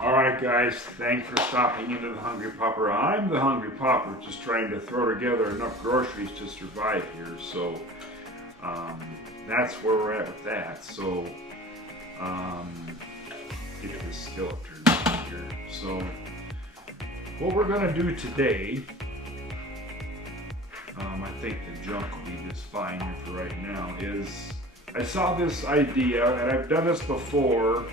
Alright guys, thanks for stopping into the Hungry Pauper. I'm the Hungry Pauper, just trying to throw together enough groceries to survive here. So that's where we're at with that. So get this skillet turned on here. So what we're gonna do today, I think the junk will be just fine here for right now, is I saw this idea, and I've done this before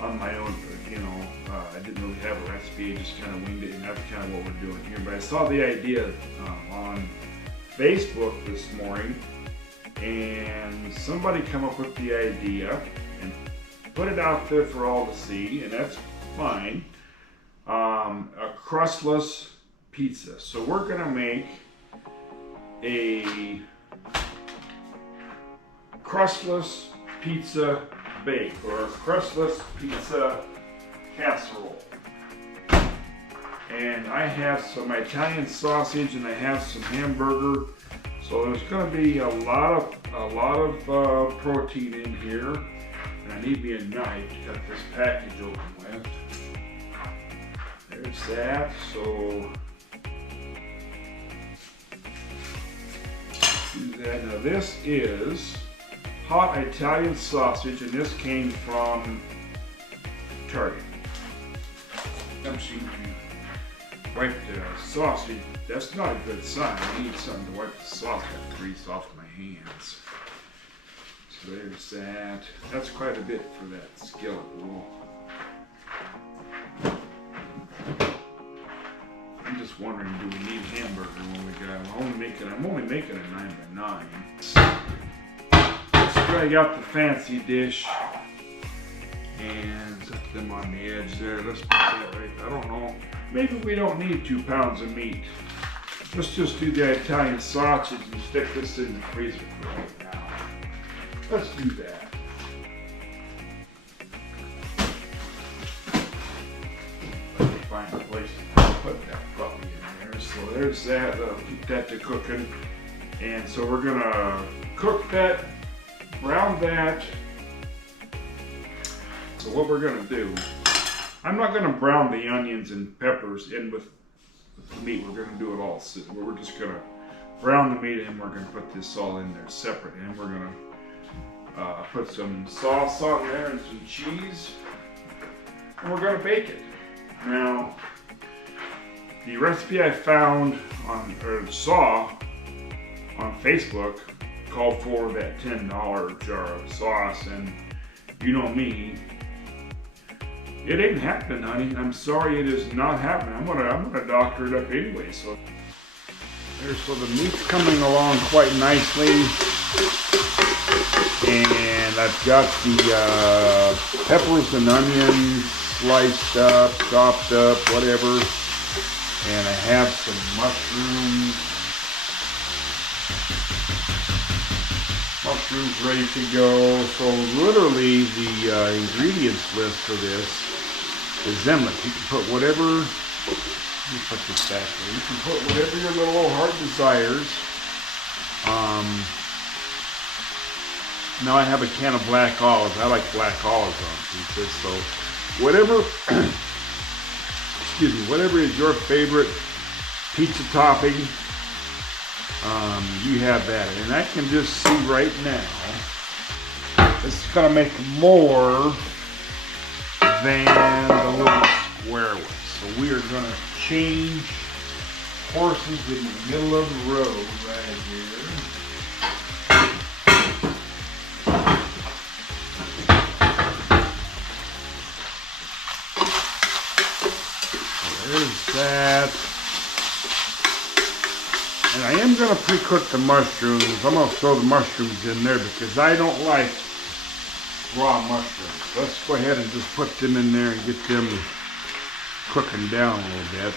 on my own, you know, I didn't really have a recipe, I just kind of winged it, and that's kind of what we're doing here. But I saw the idea on Facebook this morning, and somebody come up with the idea and put it out there for all to see, and that's fine. A crustless pizza. So we're gonna make a crustless pizza bake, or a crustless pizza casserole. And I have some Italian sausage and I have some hamburger, so there's going to be a lot of protein in here. And I need me a knife to cut this package open with. There's that. So do that. Now this is hot Italian sausage, and this came from Target. I'm seeing you wipe the sausage. That's not a good sign. I need something to wipe the sausage grease off my hands. So there's that. That's quite a bit for that skillet. I'm just wondering, do we need hamburger when we got? I'm only making a 9x9. I got the fancy dish and set them on the edge there. Let's put that right. I don't know. Maybe we don't need 2 pounds of meat. Let's just do the Italian sausage and stick this in the freezer for right now. Let's do that. Let me find a place to put that puppy in there. So there's that. That'll keep that to cooking. And so we're gonna cook that. Brown that. So what we're gonna do, I'm not gonna brown the onions and peppers in with the meat. We're gonna do it all. We're just gonna brown the meat and we're gonna put this all in there separate. And we're gonna put some sauce on there and some cheese. And we're gonna bake it. Now, the recipe I found or saw on Facebook called for that $10 jar of sauce, and you know me, it ain't happening, honey. I'm sorry, it is not happening. I'm gonna doctor it up anyway. So the meat's coming along quite nicely, and I've got the peppers and onions sliced up, chopped up, whatever, and I have some mushrooms ready to go. So literally the ingredients list for this is endless. You can put whatever, let me put this back there. You can put whatever your little heart desires. Now I have a can of black olives. I like black olives on pizzas. So whatever, excuse me, whatever is your favorite pizza topping, you have that. And I can just see right now, this is going to make more than the little square was. So we are going to change horses in the middle of the road right here. So there's that. And I am going to pre-cook the mushrooms. I'm going to throw the mushrooms in there because I don't like raw mushrooms. Let's go ahead and just put them in there and get them cooking down a little bit.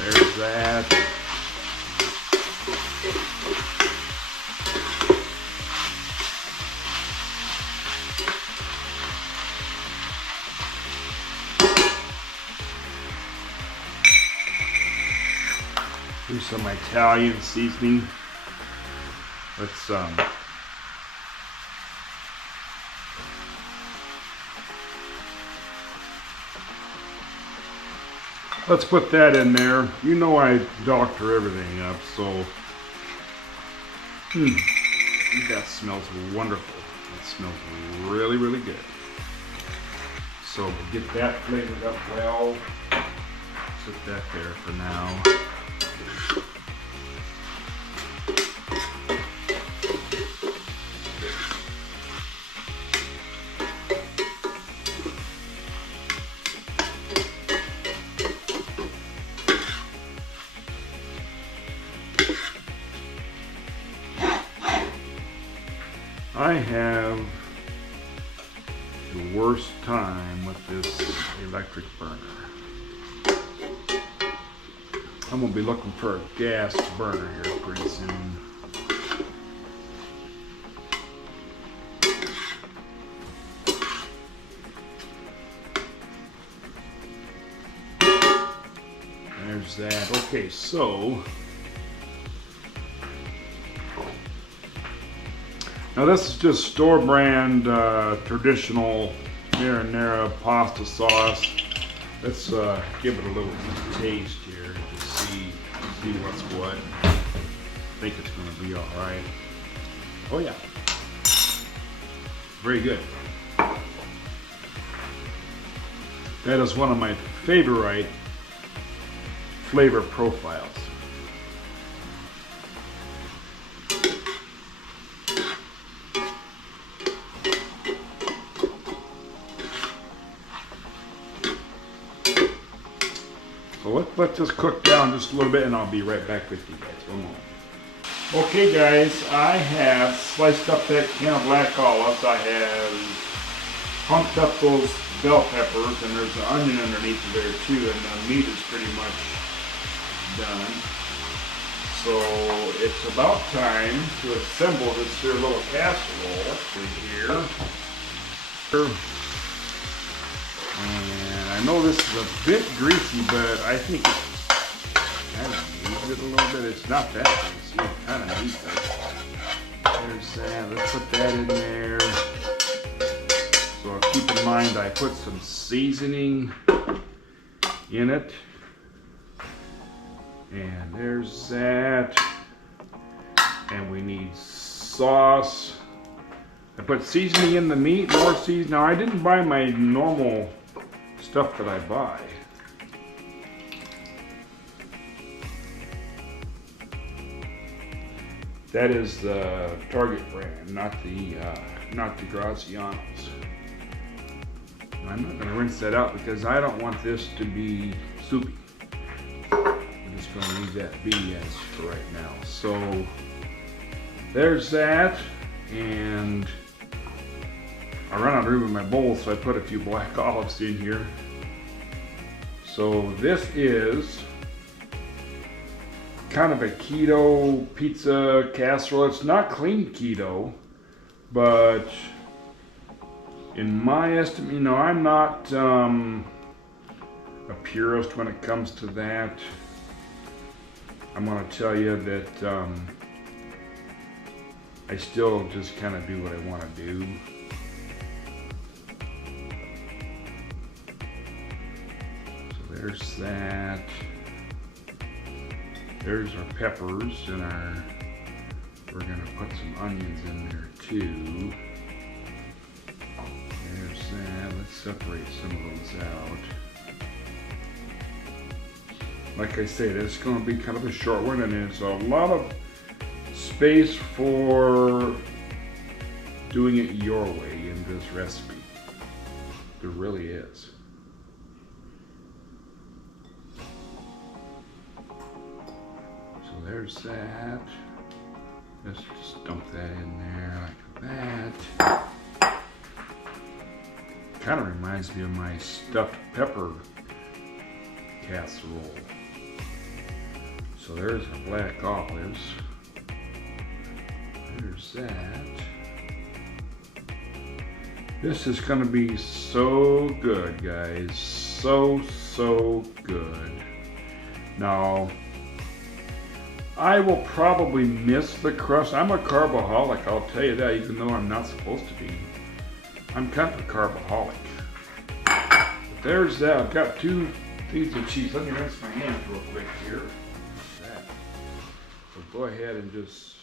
There's that. Here's some Italian seasoning. Let's put that in there. You know I doctor everything up, so that smells wonderful. It smells really, really good. So we'll get that flavored up well. Sit that there for now. I have the worst time with this electric burner. I'm gonna be looking for a gas burner here pretty soon. There's that. Okay, so now this is just store brand traditional marinara pasta sauce. Let's give it a little taste here to see what's what. I think it's going to be all right. Oh yeah, very good. That is one of my favorite flavor profiles. So let this cook down just a little bit and I'll be right back with you guys. One moment. Okay guys, I have sliced up that can of black olives. I have pumped up those bell peppers, and there's an onion underneath there too, and the meat is pretty much done. So it's about time to assemble this here little casserole here. And I know this is a bit greasy, but I think it kind of needs it a little bit. It's not that greasy, it kind of needs it. There's that. Let's put that in there. So keep in mind I put some seasoning in it. And there's that. And we need sauce. I put seasoning in the meat, more seasoning. Now I didn't buy my normal stuff that I buy. That is the Target brand, not the Graziano's. I'm not going to rinse that out because I don't want this to be soupy. I'm just going to leave that be as for right now. So there's that, and I ran out of room in my bowl, so I put a few black olives in here. So this is kind of a keto pizza casserole. It's not clean keto, but in my estimate, you know, I'm not a purist when it comes to that. I'm going to tell you that I still just kind of do what I want to do. So there's that. There's our peppers and we're going to put some onions in there too. There's that. Let's separate some of those out. Like I say, this is going to be kind of a short one, and there's a lot of space for doing it your way in this recipe. There really is. So there's that. Let's just dump that in there like that. Kind of reminds me of my stuffed pepper casserole. So there's our black olives. There's that. This is going to be so good, guys. So good. Now, I will probably miss the crust. I'm a carboholic, I'll tell you that, even though I'm not supposed to be. I'm kind of a carboholic. But there's that. I've got 2 pieces of cheese. Let me rinse my hands real quick here. That. So go ahead and just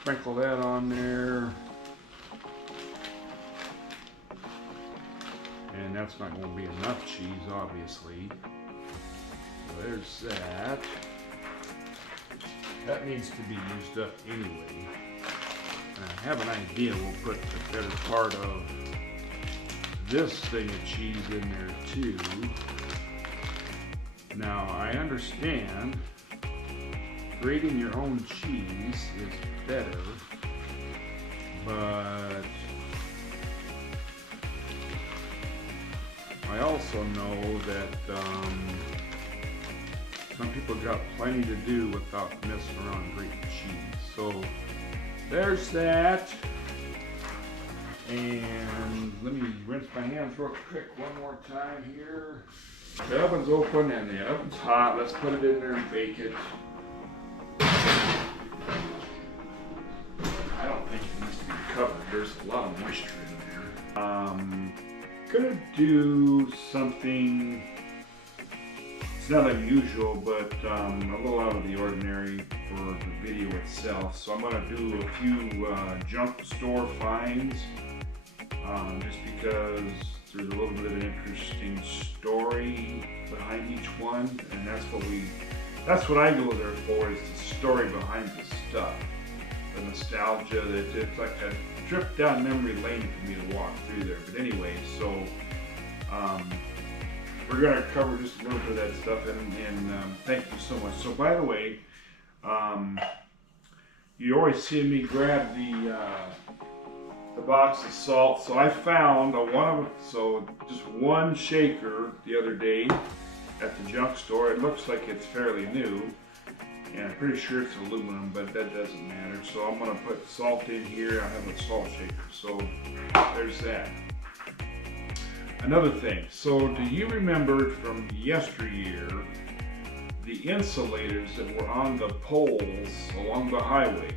sprinkle that on there. And that's not going to be enough cheese, obviously. So there's that. That needs to be used up anyway. And I have an idea we'll put the better part of this thing of cheese in there too. Now I understand grating your own cheese is better, but I also know that some people got plenty to do without messing around grating cheese. So there's that. And let me rinse my hands real quick one more time here. The oven's open and the oven's hot. Let's put it in there and bake it. I don't think it needs to be covered. There's a lot of moisture in there. Gonna do something, it's not unusual, but a little out of the ordinary for the video itself. So I'm gonna do a few junk store finds, just because there's a little bit of an interesting story behind each one, and that's what I go there for, is the story behind the stuff, the nostalgia. That it's like a trip down memory lane for me to walk through there. But anyway, so we're going to cover just a little bit of that stuff, and thank you so much. So by the way, you always see me grab the box of salt. So I found just one shaker the other day at the junk store. It looks like it's fairly new, and I'm pretty sure it's aluminum, but that doesn't matter. So I'm going to put salt in here. I have a salt shaker. So there's that. Another thing, so do you remember from yesteryear the insulators that were on the poles along the highway?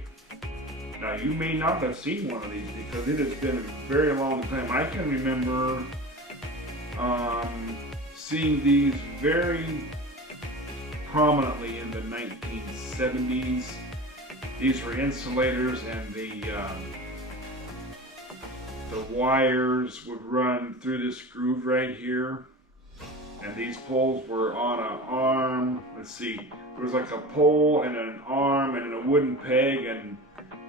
Now you may not have seen one of these because it has been a very long time. I can remember seeing these very prominently in the 1970s. These were insulators, and the wires would run through this groove right here, and these poles were on an arm. Let's see, there was like a pole and an arm and a wooden peg, and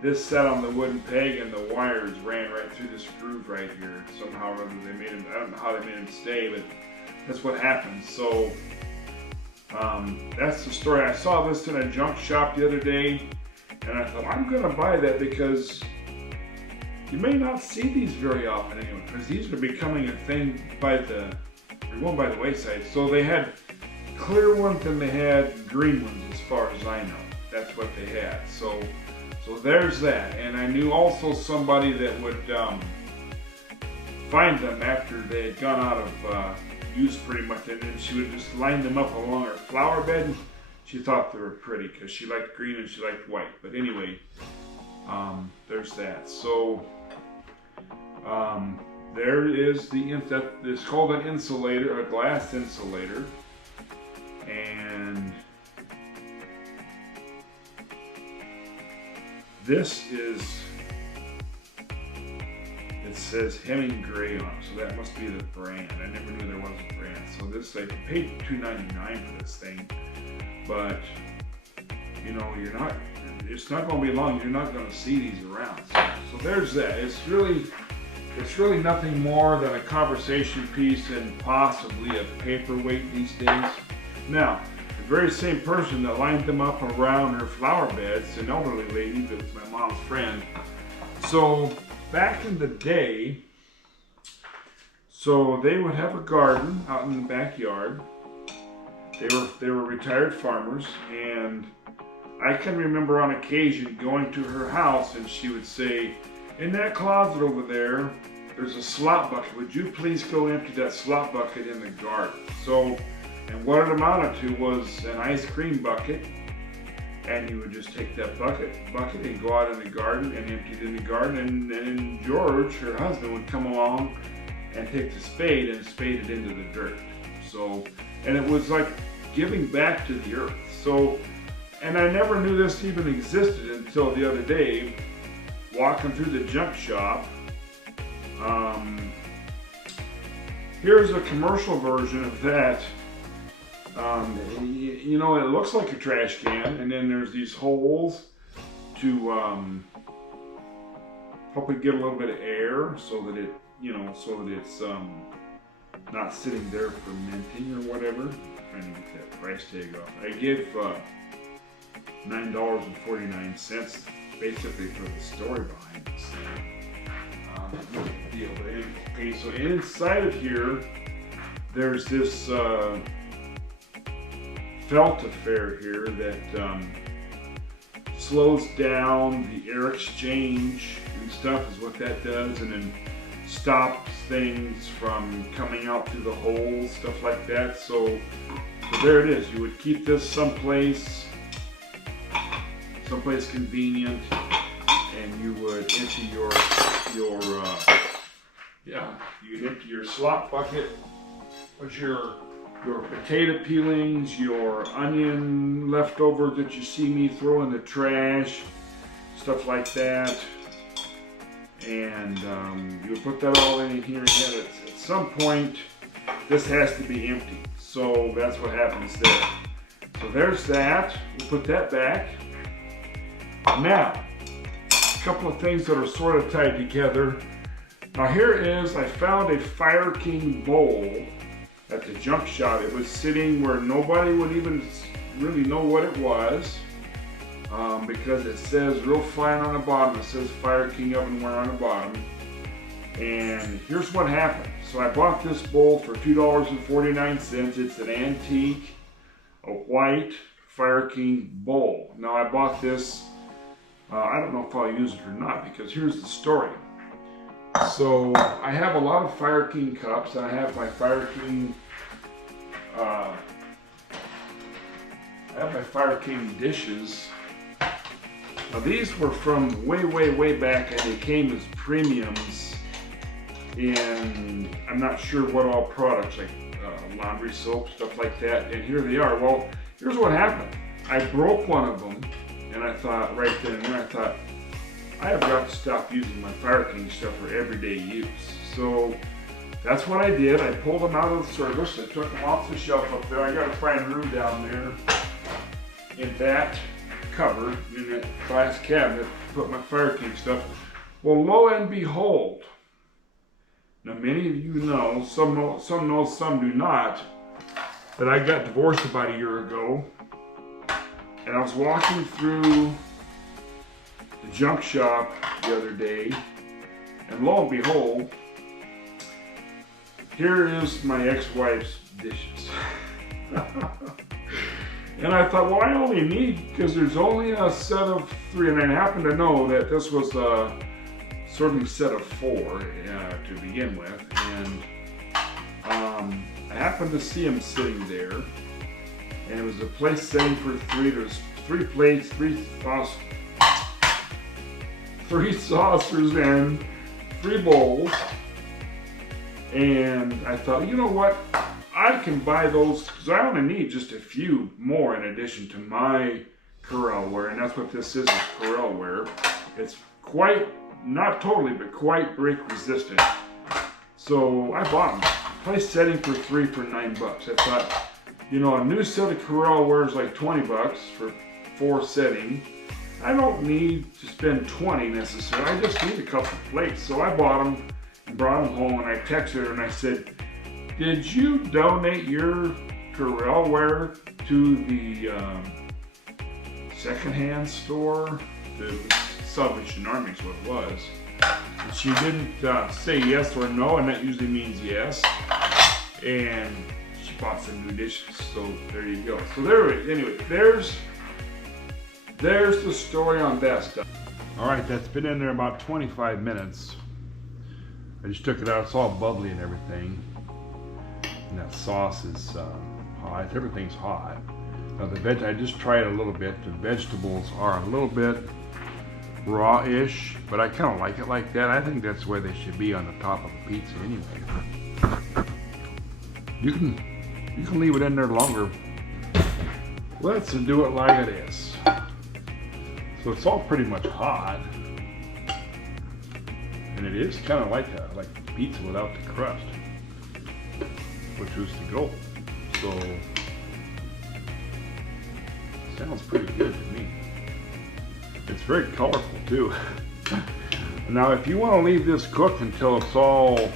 this sat on the wooden peg, and the wires ran right through this groove right here. Somehow or other they made them, I don't know how they made them stay, but that's what happened. So that's the story. I saw this in a junk shop the other day, and I thought, I'm gonna buy that because you may not see these very often anyway, because these are becoming a thing they're going by the wayside. So they had clear ones and they had green ones, as far as I know. That's what they had. So there's that. And I knew also somebody that would find them after they had gone out of use pretty much, and then she would just line them up along her flower bed. She thought they were pretty because she liked green and she liked white. But anyway, there's that. So there is it's called an insulator, a glass insulator, and this is, it says Hemming Gray on it, so that must be the brand. I never knew there was a brand. So this, I paid $2.99 for this thing, but you know, it's not going to be long. You're not going to see these around. So there's that. It's really nothing more than a conversation piece and possibly a paperweight these days. Now, the very same person that lined them up around her flower beds, an elderly lady that was my mom's friend. So back in the day, so they would have a garden out in the backyard. They were retired farmers, and I can remember on occasion going to her house, and she would say, in that closet over there, there's a slop bucket. Would you please go empty that slop bucket in the garden? So, and what it amounted to was an ice cream bucket and you would just take that bucket and go out in the garden and empty it in the garden, and then George, her husband, would come along and take the spade and spade it into the dirt. So, and it was like giving back to the earth. So, and I never knew this even existed until the other day, walking through the junk shop. Here's a commercial version of that. You know, it looks like a trash can, and then there's these holes to hopefully get a little bit of air so that it, you know, so that it's not sitting there fermenting or whatever. I'm trying to get that price tag off. I give $9.49 basically for the story behind this thing. No big deal, but anyway. Okay, so inside of here, there's this felt affair here that slows down the air exchange and stuff, is what that does, and then stops things from coming out through the holes, stuff like that. So there it is. You would keep this someplace convenient, and you would empty your you'd empty your slop bucket with your potato peelings, your onion leftovers that you see me throw in the trash, stuff like that. And you would put that all in here, and then at some point this has to be empty. So that's what happens there. So there's that. We'll put that back. Now, a couple of things that are sort of tied together. Now here is, I found a Fire King bowl at the junk shop. It was sitting where nobody would even really know what it was, because it says real fine on the bottom. It says Fire King ovenware on the bottom. And here's what happened. So I bought this bowl for $2.49. It's an antique, a white Fire King bowl. Now I bought this, I don't know if I'll use it or not, because here's the story. So I have a lot of Fire King cups, and I have my Fire King dishes. Now these were from way back, and they came as premiums in, I'm not sure what all products, like laundry soap, stuff like that, and here they are. Well, here's what happened. I broke one of them, and I thought, right then and there, I thought, I have got to stop using my Fire King stuff for everyday use. So that's what I did. I pulled them out of the service. I took them off the shelf up there. I got to find room down there in that cupboard, in that glass cabinet, to put my Fire King stuff. Well, lo and behold, now many of you know, some know, some do not, that I got divorced about a year ago, and I was walking through the junk shop the other day, and lo and behold, here is my ex-wife's dishes. And I thought, well, I only need, because there's only a set of 3, and I happen to know that this was a serving set of 4 to begin with, and I happened to see them sitting there, and it was a place setting for 3. There's 3 plates, 3 saucers, and 3 bowls. And I thought, you know what? I can buy those, because I only need just a few more in addition to my Casserole, and that's what this is Casserole. It's quite, not totally, but quite break resistant. So I bought them. Place setting for 3 for $9. I thought, you know, a new set of Casserole is like $20 for 4 setting. I don't need to spend 20 necessarily. I just need a couple of plates. So I bought them and brought them home, and I texted her and I said, did you donate your Casserole to the secondhand store? The Salvation Army is what it was. And she didn't say yes or no, and that usually means yes. And she bought some new dishes, so there you go. So there, anyway, there's the story on that stuff. All right, that's been in there about 25 minutes. I just took it out. It's all bubbly and everything. And that sauce is hot. Everything's hot. Now I just tried a little bit. The vegetables are a little bit raw-ish, but I kind of like it like that. I think that's where they should be on the top of a pizza anyway. You can leave it in there longer. Let's do it like it is. So it's all pretty much hot, and it is kind of like pizza without the crust, which was the goal. So sounds pretty good to me. It's very colorful too. Now, if you want to leave this cook until it's all,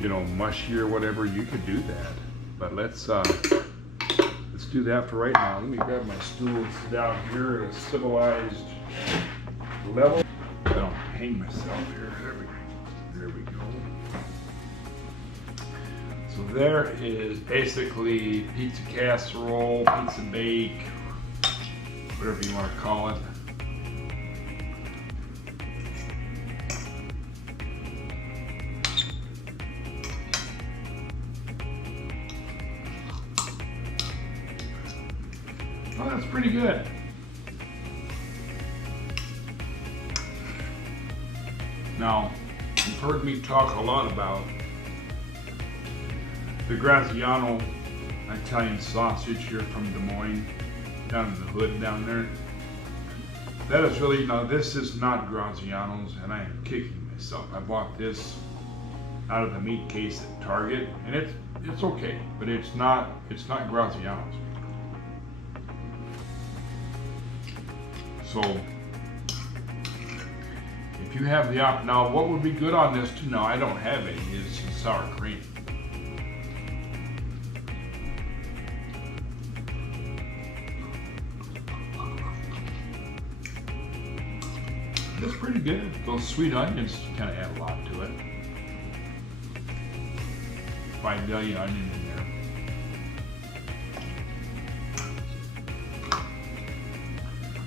you know, mushy or whatever, you could do that. But let's do that for right now. Let me grab my stool and sit down here at a civilized level. I don't hang myself here. There we go. So there is basically pizza casserole, pizza bake, whatever you want to call it. Oh, that's pretty good. Now, you've heard me talk a lot about the Graziano Italian sausage here from Des Moines, down in the hood down there. That is really, now this is not Graziano's, and I am kicking myself. I bought this out of the meat case at Target, and it's okay, but it's not Graziano's. So, if you have the now what would be good on this too, now I don't have any, is some sour cream. That's pretty good. Those sweet onions kind of add a lot to it. Find the onion in there.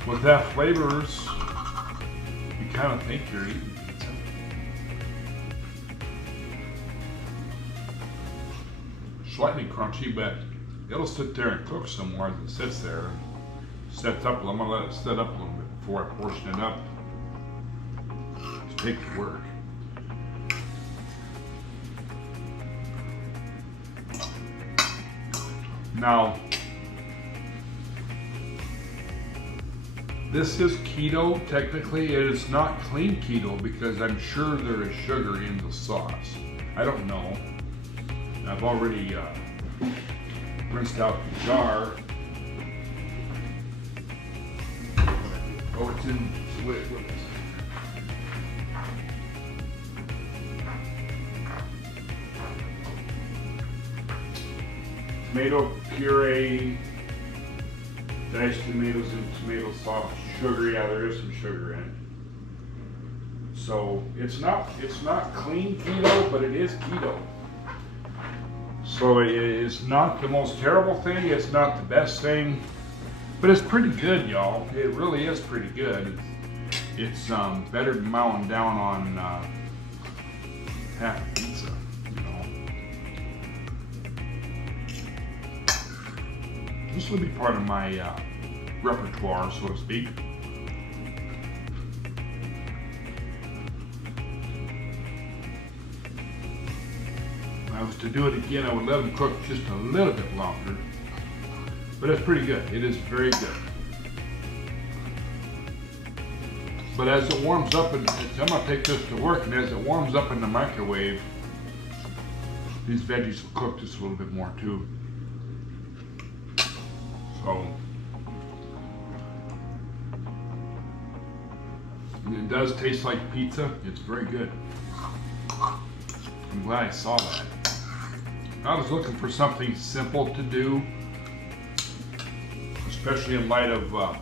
With that flavors, you kind of think you're eating pizza. Slightly crunchy, but it'll sit there and cook some more as it sits there and sets up. I'm gonna let it set up a little bit before I portion it up. Just take the work. Now, this is keto, technically. It is not clean keto because I'm sure there is sugar in the sauce. I don't know. I've already rinsed out the jar. Oh, it's in, what is it? Tomato puree, diced tomatoes and tomato sauce, sugar. Yeah, there is some sugar in it. So it's not clean keto, but it is keto. So it is not the most terrible thing. It's not the best thing, but it's pretty good, y'all. It really is pretty good. It's better than mowing down on half a pizza. This will be part of my repertoire, so to speak. If I was to do it again, I would let them cook just a little bit longer. But it's pretty good. It is very good. But as it warms up, I'm going to take this to work, and as it warms up in the microwave, these veggies will cook just a little bit more too. So, and it does taste like pizza. It's very good. I'm glad I saw that. I was looking for something simple to do, especially in light of the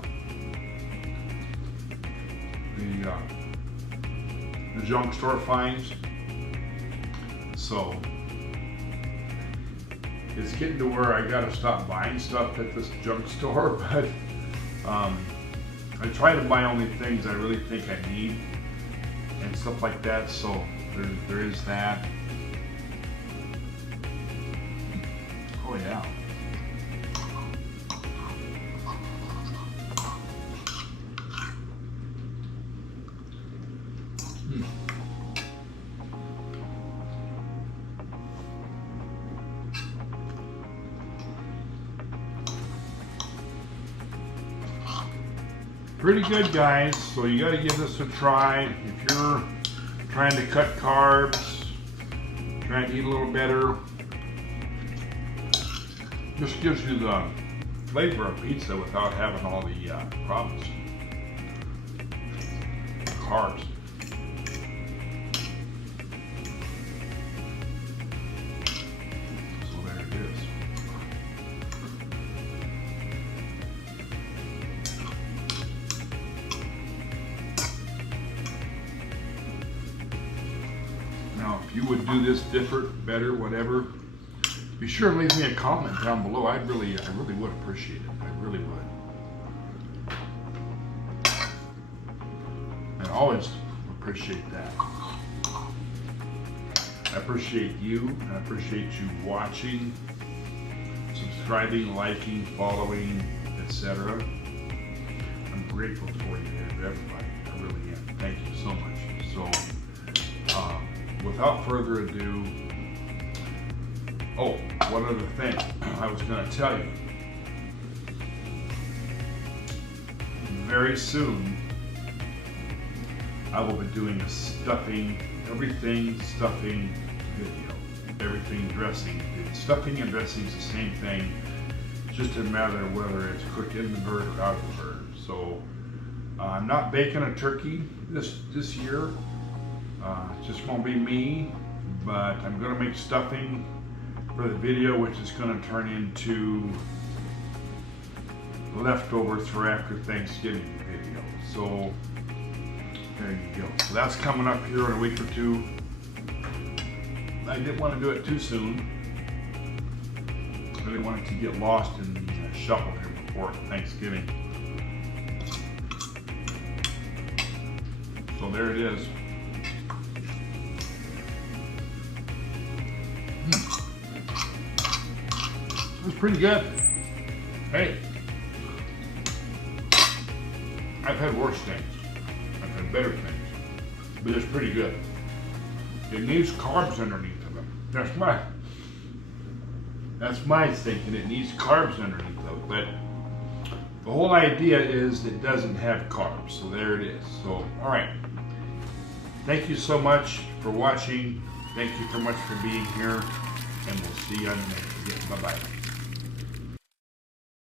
junk store finds. So it's getting to where I gotta stop buying stuff at this junk store, but I try to buy only things I really think I need and stuff like that. So there is that. Oh yeah. pretty good, guys. So you got to give this a try. If you're trying to cut carbs, trying to eat a little better, just gives you the flavor of pizza without having all the problems. Carbs. So there it is. Now, if you would do this different, better, whatever, be sure and leave me a comment down below. I really would appreciate it. I really would. I always appreciate that. I appreciate you. I appreciate you watching, subscribing, liking, following, etc. I'm grateful for you, everybody. I really am. Thank you so much. So, without further ado, oh, one other thing I was going to tell you. Very soon, I will be doing a stuffing, everything stuffing video. Everything dressing. Stuffing and dressing is the same thing. It's just a matter of whether it's cooked in the bird or out of the bird. So, I'm not baking a turkey this year. It's just going to be me, but I'm going to make stuffing for the video, which is going to turn into leftovers for after Thanksgiving video. So there you go. So that's coming up here in a week or two. I didn't want to do it too soon. I didn't want it to get lost in the shuffle here before Thanksgiving. So there it is. It was pretty good. Hey, I've had worse things. I've had better things, but it's pretty good. It needs carbs underneath of them. That's my thinking. It needs carbs underneath of it, but the whole idea is it doesn't have carbs. So there it is. So, all right. Thank you so much for watching. Thank you so much for being here, and we'll see you on the next video. Bye-bye.